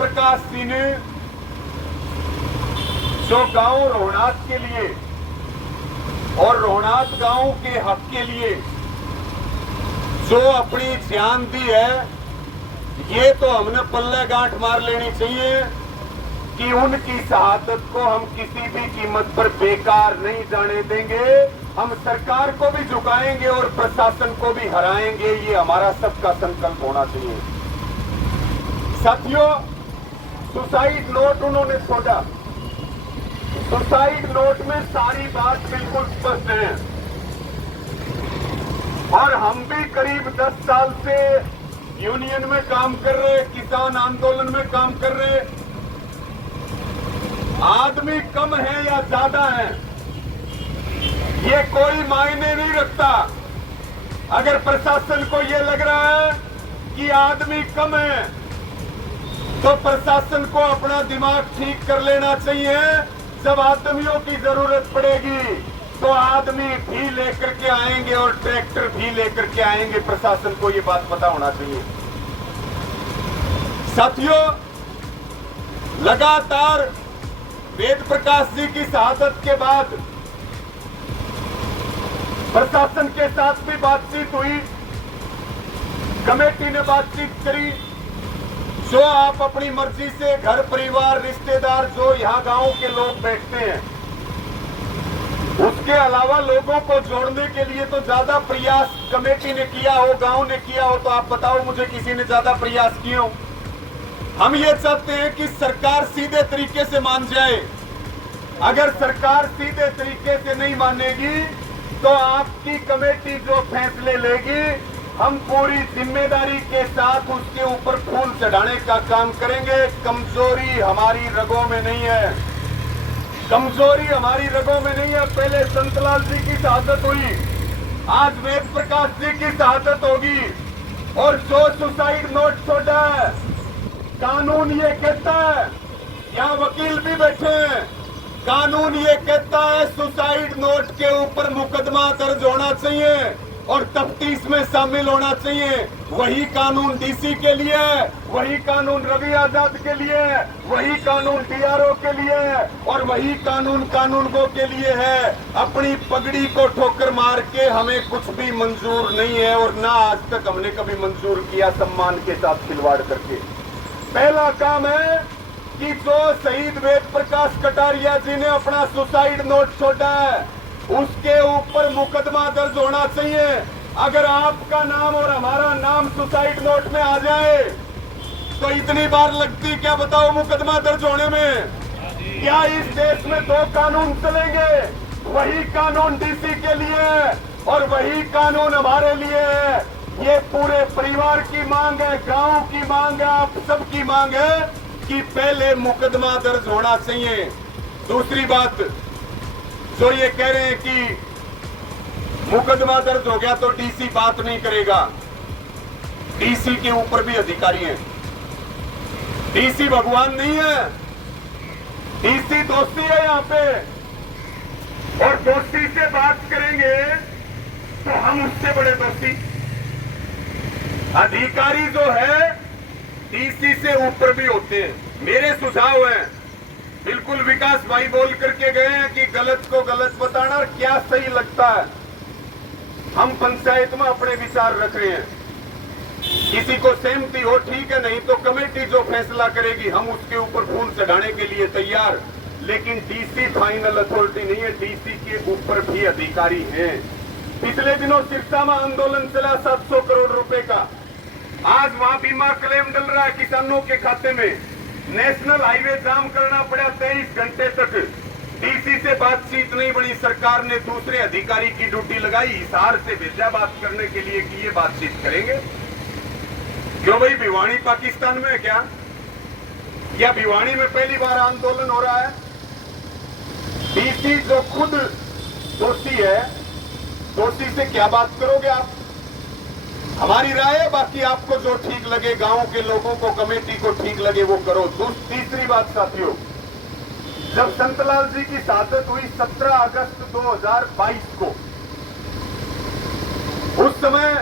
प्रकाश जी ने जो गांव रोहनाथ के लिए और रोहनाथ गांव के हक के लिए जो अपनी जान दी है, ये तो हमने पल्ले गांठ मार लेनी चाहिए कि उनकी शहादत को हम किसी भी कीमत पर बेकार नहीं जाने देंगे। हम सरकार को भी झुकाएंगे और प्रशासन को भी हराएंगे। ये हमारा सबका संकल्प होना चाहिए। साथियों, सुसाइड नोट उन्होंने छोड़ा। सुसाइड नोट में सारी बात बिल्कुल स्पष्ट है और हम भी करीब 10 साल से यूनियन में काम कर रहे, किसान आंदोलन में काम कर रहे। आदमी कम है या ज्यादा है, ये कोई मायने नहीं रखता। अगर प्रशासन को ये लग रहा है कि आदमी कम है, तो प्रशासन को अपना दिमाग ठीक कर लेना चाहिए। जब आदमियों की जरूरत पड़ेगी तो आदमी भी लेकर के आएंगे और ट्रैक्टर भी लेकर के आएंगे। प्रशासन को ये बात पता होना चाहिए। साथियों, लगातार वेद प्रकाश जी की शहादत के बाद प्रशासन के साथ भी बातचीत हुई, कमेटी ने बातचीत करी। जो आप अपनी मर्जी से घर परिवार रिश्तेदार जो यहाँ गांव के लोग बैठते हैं, उसके अलावा लोगों को जोड़ने के लिए तो ज्यादा प्रयास कमेटी ने किया हो, गांव ने किया हो, तो आप बताओ मुझे किसी ने ज्यादा प्रयास किए हो? हम ये चाहते हैं कि सरकार सीधे तरीके से मान जाए। अगर सरकार सीधे तरीके से नहीं मानेगी तो आपकी कमेटी जो फैसले लेगी, हम पूरी जिम्मेदारी के साथ उसके ऊपर फूल चढ़ाने का काम करेंगे। कमजोरी हमारी रगों में नहीं है, कमजोरी हमारी रगों में नहीं है। पहले संतलाल जी की शहादत हुई, आज वेद प्रकाश जी की शहादत होगी। और जो सुसाइड नोट छोड़ा है, कानून ये कहता है, यहाँ वकील भी बैठे हैं, कानून ये कहता है सुसाइड नोट के ऊपर मुकदमा दर्ज होना चाहिए और तफ्तीश में शामिल होना चाहिए। वही कानून डीसी के लिए है, वही कानून रवि आजाद के लिए है, वही कानून डीआरओ के लिए है और वही कानून कानूनगो के लिए है। अपनी पगड़ी को ठोकर मार के हमें कुछ भी मंजूर नहीं है और ना आज तक हमने कभी मंजूर किया सम्मान के साथ खिलवाड़ करके। पहला काम है कि जो शहीद वेद प्रकाश कटारिया जी ने अपना सुसाइड नोट छोड़ा है, उसके ऊपर मुकदमा दर्ज होना चाहिए। अगर आपका नाम और हमारा नाम सुसाइड नोट में आ जाए तो इतनी बार लगती क्या बताओ मुकदमा दर्ज होने में? क्या इस देश में दो कानून चलेंगे? वही कानून डीसी के लिए है और वही कानून हमारे लिए है। ये पूरे परिवार की मांग है, गांव की मांग है, आप सबकी मांग है कि पहले मुकदमा दर्ज होना चाहिए। दूसरी बात, जो ये कह रहे हैं कि मुकदमा दर्ज हो गया तो डीसी बात नहीं करेगा, डीसी के ऊपर भी अधिकारी हैं। डीसी भगवान नहीं है, डीसी दोषी है यहाँ पे, और दोषी से बात करेंगे तो हम उससे बड़े दोषी। अधिकारी जो है डीसी से ऊपर भी होते हैं। मेरे सुझाव हैं, बिल्कुल विकास भाई बोल करके गए हैं कि गलत को गलत बताना और क्या सही लगता है। हम पंचायत में अपने विचार रख रहे हैं, किसी को सहमति हो ठीक है, नहीं तो कमेटी जो फैसला करेगी हम उसके ऊपर फूल चढ़ाने के लिए तैयार। लेकिन डीसी फाइनल अथॉरिटी नहीं है, डीसी के ऊपर भी अधिकारी हैं। पिछले दिनों सिरसा में आंदोलन चला 700 करोड़ रुपए का, आज वहां बीमा क्लेम डल रहा है किसानों के खाते में। नेशनल हाईवे जाम करना पड़ा 23 घंटे तक, डीसी से बातचीत नहीं बनी। सरकार ने दूसरे अधिकारी की ड्यूटी लगाई, हिसार से भेजा बात करने के लिए कि ये बातचीत करेंगे। क्यों भाई, भिवानी पाकिस्तान में है क्या? या भिवानी में पहली बार आंदोलन हो रहा है? डीसी जो खुद दोषी है, दोषी से क्या बात करोगे आप? हमारी राय है, बाकी आपको जो ठीक लगे, गांव के लोगों को, कमेटी को ठीक लगे वो करो। तीसरी बात साथियों, जब संतलाल जी की शहादत हुई 17 अगस्त 2022 को, उस समय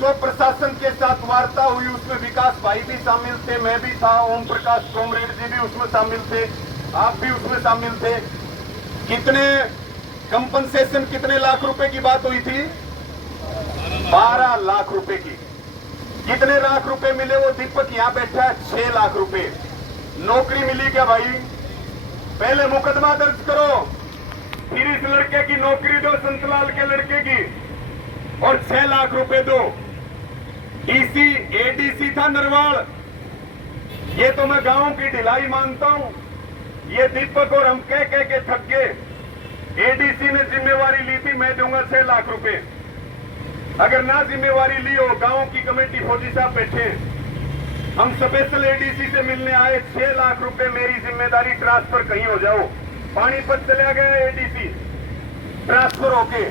जो प्रशासन के साथ वार्ता हुई उसमें विकास भाई भी शामिल थे, मैं भी था, ओम प्रकाश कॉमरेड जी भी उसमें शामिल थे, आप भी उसमें शामिल थे। कितने कंपनसेशन, कितने लाख रुपए की बात हुई थी? 12 लाख रुपए की। कितने लाख रुपए मिले? वो दीपक यहां बैठा है, 6 लाख रुपए। नौकरी मिली क्या भाई? पहले मुकदमा दर्ज करो, फिर इस लड़के की नौकरी दो, संतलाल के लड़के की, और 6 लाख रुपए दो। डीसी एडीसी था नरवाल, ये तो मैं गांव की ढिलाई मानता हूं। ये दीपक और हम कह के थक गए। एडीसी ने जिम्मेवारी ली थी, मैं दूंगा 6 लाख रुपए। अगर ना जिम्मेवारी ली हो, गांव की कमेटी फौजी साहब बैठे, हम स्पेशल एडीसी से मिलने आए, 6 लाख रुपए मेरी जिम्मेदारी, ट्रांसफर कहीं हो जाओ। पानीपत चला गया एडीसी, ट्रांसफर होके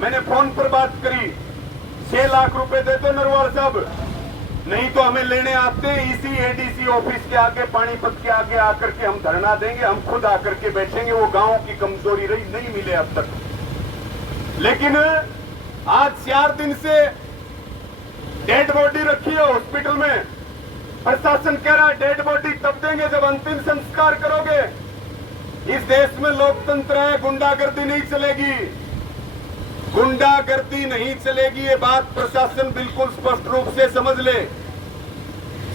मैंने फोन पर बात करी, 6 लाख रुपए दे दो नरवाल साहब, नहीं तो हमें लेने आते इसी एडीसी ऑफिस के आगे, पानीपत के आगे आकर के हम धरना देंगे, हम खुद आकर के बैठेंगे। वो गांव की कमजोरी रही, नहीं मिले अब तक। लेकिन आज 4 दिन से डेड बॉडी रखी है हॉस्पिटल में। प्रशासन कह रहा है डेड बॉडी तब देंगे जब अंतिम संस्कार करोगे। इस देश में लोकतंत्र है, गुंडागर्दी नहीं चलेगी, गुंडागर्दी नहीं चलेगी। ये बात प्रशासन बिल्कुल स्पष्ट रूप से समझ ले।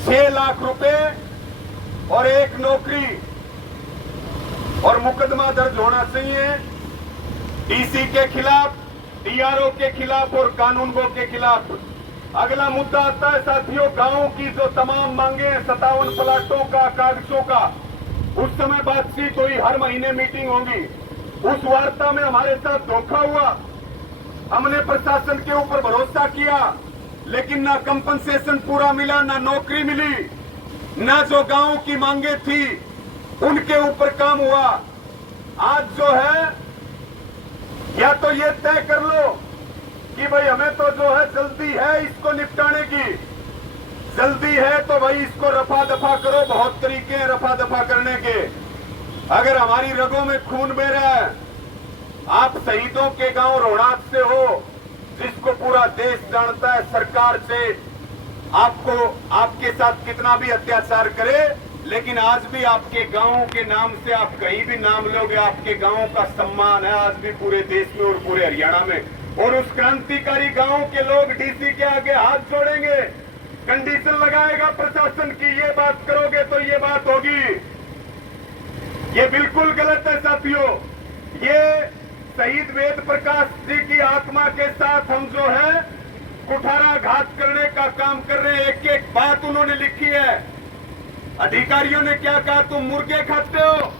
6 लाख रुपए और एक नौकरी, और मुकदमा दर्ज होना चाहिए डीसी के खिलाफ, डीआरओ के खिलाफ और कानूनगो के खिलाफ। अगला मुद्दा आता है साथियों, गांव की जो तमाम मांगे हैं, 57 प्लाटों का, कागजों का, उस समय बातचीत हुई, हर महीने मीटिंग होगी। उस वार्ता में हमारे साथ धोखा हुआ। हमने प्रशासन के ऊपर भरोसा किया, लेकिन ना कंपनसेशन पूरा मिला, ना नौकरी मिली, ना जो गांव की मांगे थी उनके ऊपर काम हुआ। आज जो है, या तो ये तय कर लो कि भाई हमें तो जो है जल्दी है इसको निपटाने की, जल्दी है तो भाई इसको रफा दफा करो। बहुत तरीके हैं रफा दफा करने के। अगर हमारी रगों में खून बह रहा है, आप शहीदों के गांव रोहनाथ से हो, जिसको पूरा देश जानता है, सरकार से आपको, आपके साथ कितना भी अत्याचार करे, लेकिन आज भी आपके गांव के नाम से आप कहीं भी नाम लोगे, आपके गांव का सम्मान है आज भी पूरे देश में और पूरे हरियाणा में। और उस क्रांतिकारी गांव के लोग डीसी के आगे हाथ जोड़ेंगे, कंडीशन लगाएगा प्रशासन की, ये बात करोगे तो ये बात होगी। ये बिल्कुल गलत है साथियों। ये शहीद वेद प्रकाश जी की आत्मा के साथ हम जो है कुठाराघात करने का काम कर रहे हैं। एक एक बात उन्होंने लिखी है। अधिकारियों ने क्या कहा? तुम मुर्गे खाते हो,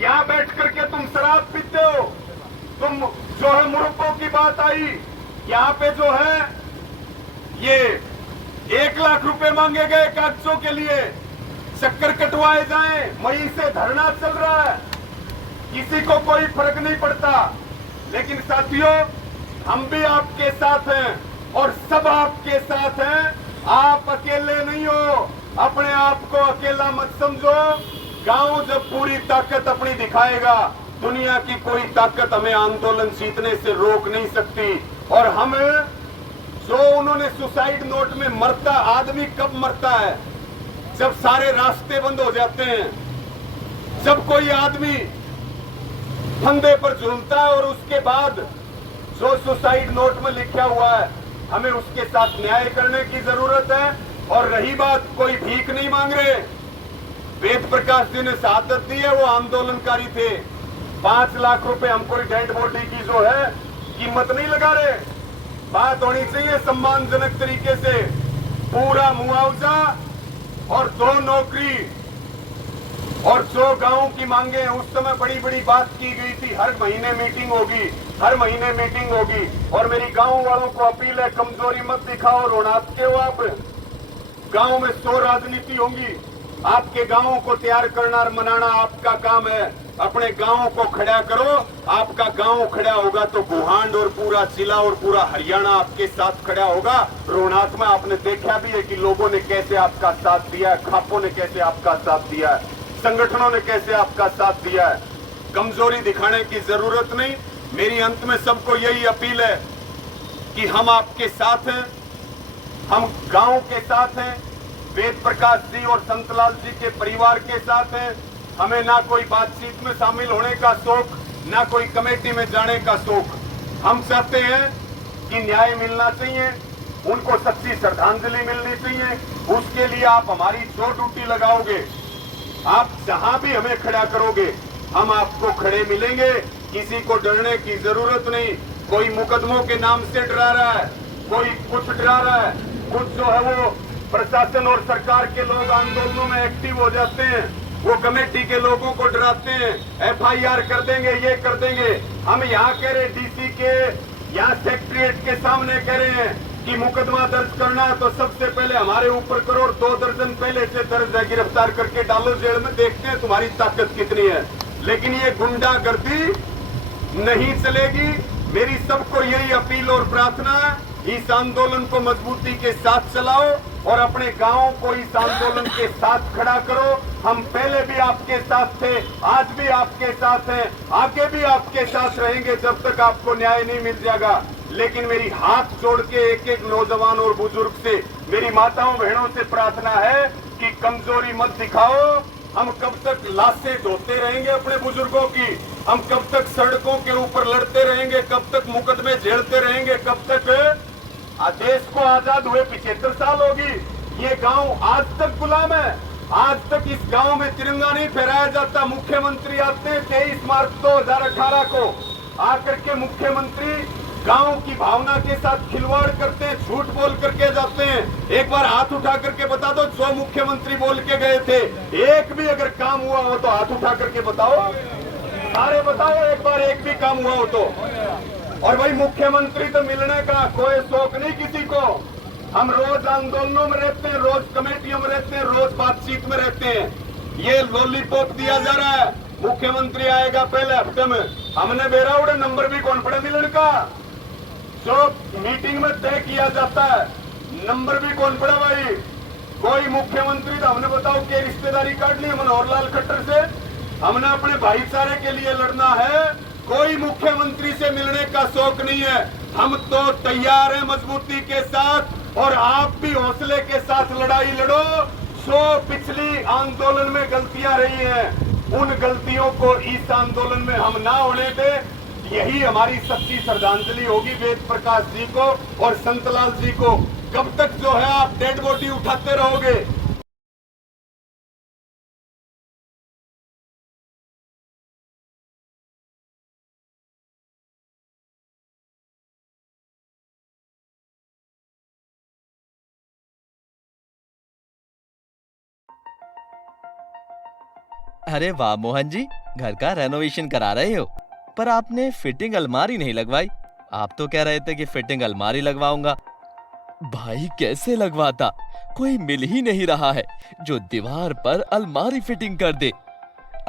यहाँ बैठ करके तुम शराब पीते हो, तुम जो है मुर्गों की बात आई, यहाँ पे जो है ये 1 लाख रुपए मांगे गए कागजों के लिए, चक्कर कटवाए जाएं, मई से धरना चल रहा है, किसी को कोई फर्क नहीं पड़ता। लेकिन साथियों, हम भी आपके साथ हैं और सब आपके साथ हैं। आप अकेले नहीं हो, अपने आप को अकेला मत समझो। गांव जब पूरी ताकत अपनी दिखाएगा, दुनिया की कोई ताकत हमें आंदोलन जीतने से रोक नहीं सकती। और हम जो उन्होंने सुसाइड नोट में मरता आदमी कब मरता है? जब सारे रास्ते बंद हो जाते हैं, जब कोई आदमी फंदे पर झूलता है, और उसके बाद जो सुसाइड नोट में लिखा हुआ है, हमें उसके साथ न्याय करने की जरूरत है। और रही बात, कोई भीख नहीं मांग रहे। वेद प्रकाश जी ने शहादत दी है, वो आंदोलनकारी थे। 5 लाख रुपए हमको डेड बॉडी की जो है कीमत नहीं लगा रहे। बात होनी चाहिए सम्मानजनक तरीके से, पूरा मुआवजा और 2 नौकरी, और जो गांव की मांगे हैं। उस समय बड़ी बड़ी बात की गई थी, हर महीने मीटिंग होगी, हर महीने मीटिंग होगी। और मेरी गांव वालों को अपील है, कमजोरी मत दिखाओ। रोहनाथ के हो आप, गांव में 100 राजनीति होंगी, आपके गांव को तैयार करना और मनाना आपका काम है। अपने गांव को खड़ा करो। आपका गांव खड़ा होगा तो गुहांड और पूरा जिला और पूरा हरियाणा आपके साथ खड़ा होगा। रोहनाथ में आपने देखा भी है कि लोगों ने कैसे आपका साथ दिया है, खापों ने कैसे आपका साथ दिया है, संगठनों ने कैसे आपका साथ दिया है। कमजोरी दिखाने की जरूरत नहीं। मेरी अंत में सबको यही अपील है कि हम आपके साथ हैं। हम गांव के साथ हैं, वेद प्रकाश जी और संतलाल जी के परिवार के साथ हैं। हमें ना कोई बातचीत में शामिल होने का शौक, ना कोई कमेटी में जाने का शौक। हम चाहते हैं कि न्याय मिलना चाहिए, उनको सच्ची श्रद्धांजलि मिलनी चाहिए। उसके लिए आप हमारी जो ड्यूटी लगाओगे, आप जहां भी हमें खड़ा करोगे, हम आपको खड़े मिलेंगे। किसी को डरने की जरूरत नहीं। कोई मुकदमों के नाम से डरा रहा है, कोई कुछ डरा रहा है, कुछ जो है वो प्रशासन और सरकार के लोग आंदोलनों में एक्टिव हो जाते हैं, वो कमेटी के लोगों को डराते हैं, एफआईआर कर देंगे, ये कर देंगे। हम यहाँ कह रहे डीसी के यहाँ सेक्रेटरीट के सामने कह रहे हैं कि मुकदमा दर्ज करना है तो सबसे पहले हमारे ऊपर करो और 2 दर्जन पहले से दर्ज है, गिरफ्तार करके डालो जेल में, देखते हैं तुम्हारी ताकत कितनी है। लेकिन ये गुंडागर्दी नहीं चलेगी। मेरी सबको यही अपील और प्रार्थना है, इस आंदोलन को मजबूती के साथ चलाओ और अपने गांव को इस आंदोलन के साथ खड़ा करो। हम पहले भी आपके साथ थे, आज भी आपके साथ हैं, आगे भी आपके साथ रहेंगे जब तक आपको न्याय नहीं मिल जाएगा। लेकिन मेरी हाथ जोड़ के एक एक नौजवान और बुजुर्ग से, मेरी माताओं बहनों से प्रार्थना है कि कमजोरी मत दिखाओ। हम कब तक लाशें धोते रहेंगे अपने बुजुर्गों की? हम कब तक सड़कों के ऊपर लड़ते रहेंगे? कब तक मुकदमे झेलते रहेंगे? कब तक? देश को आजाद हुए 75 साल होगी, ये गांव आज तक गुलाम है। आज तक इस गांव में तिरंगा नहीं फहराया जाता। मुख्यमंत्री आते हैं 23 मार्च 2018 को, आकर के मुख्यमंत्री गांव की भावना के साथ खिलवाड़ करते हैं, झूठ बोल करके जाते हैं। एक बार हाथ उठा करके बता दो, जो मुख्यमंत्री बोल के गए थे एक भी अगर काम हुआ हो तो हाथ उठा करके बताओ, सारे बताओ एक बार एक भी काम हुआ हो तो। और भाई मुख्यमंत्री तो मिलने का कोई शौक नहीं किसी को। हम रोज आंदोलनों में रहते हैं, रोज कमेटियों में रहते हैं, रोज बातचीत में रहते हैं। ये लॉलीपॉप दिया जा रहा है, मुख्यमंत्री आएगा पहले हफ्ते में, हमने बेरा उड़े नंबर भी कौन पड़े मिलने का, जो मीटिंग में तय किया जाता है नंबर भी कौन पड़ा भाई। कोई मुख्यमंत्री तो हमने बताओ कि रिश्तेदारी काट ली मनोहर लाल खट्टर से, हमने अपने भाईचारे के लिए लड़ना है। कोई मुख्यमंत्री से मिलने का शौक नहीं है। हम तो तैयार हैं मजबूती के साथ, और आप भी हौसले के साथ लड़ाई लड़ो। जो पिछली आंदोलन में गलतियां रही हैं, उन गलतियों को इस आंदोलन में हम ना होने दें। यही हमारी सच्ची श्रद्धांजलि होगी वेद प्रकाश जी को और संतलाल जी को। कब तक जो है आप डेड बॉडी उठाते रहोगे? अरे वाह मोहन जी, घर का रेनोवेशन करा रहे हो, पर आपने फिटिंग अलमारी नहीं लगवाई। आप तो कह रहे थे कि फिटिंग अलमारी लगवाऊंगा। भाई कैसे लगवाता, कोई मिल ही नहीं रहा है जो दीवार पर अलमारी फिटिंग कर दे।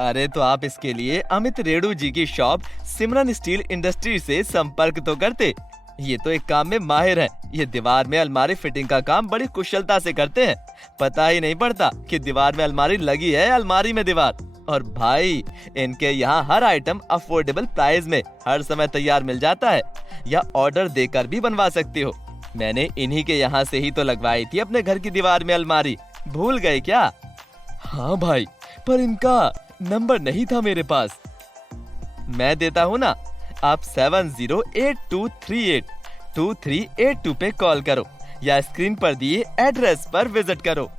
अरे तो आप इसके लिए अमित रेणु जी की शॉप सिमरन स्टील इंडस्ट्री से संपर्क तो करते। ये तो एक काम में माहिर है। ये दीवार में अलमारी फिटिंग का काम बड़ी कुशलता से करते हैं। पता ही नहीं पड़ता कि दीवार में अलमारी लगी है, अलमारी में दीवार। और भाई इनके यहाँ हर आइटम अफोर्डेबल प्राइस में हर समय तैयार मिल जाता है, या ऑर्डर देकर भी बनवा सकते हो। मैंने इन्हीं के यहाँ से ही तो लगवाई थी अपने घर की दीवार में अलमारी, भूल गए क्या? हाँ भाई, पर इनका नंबर नहीं था मेरे पास। मैं देता हूँ ना, आप 7082382382 पे कॉल करो या स्क्रीन पर दिए एड्रेस पर विजिट करो।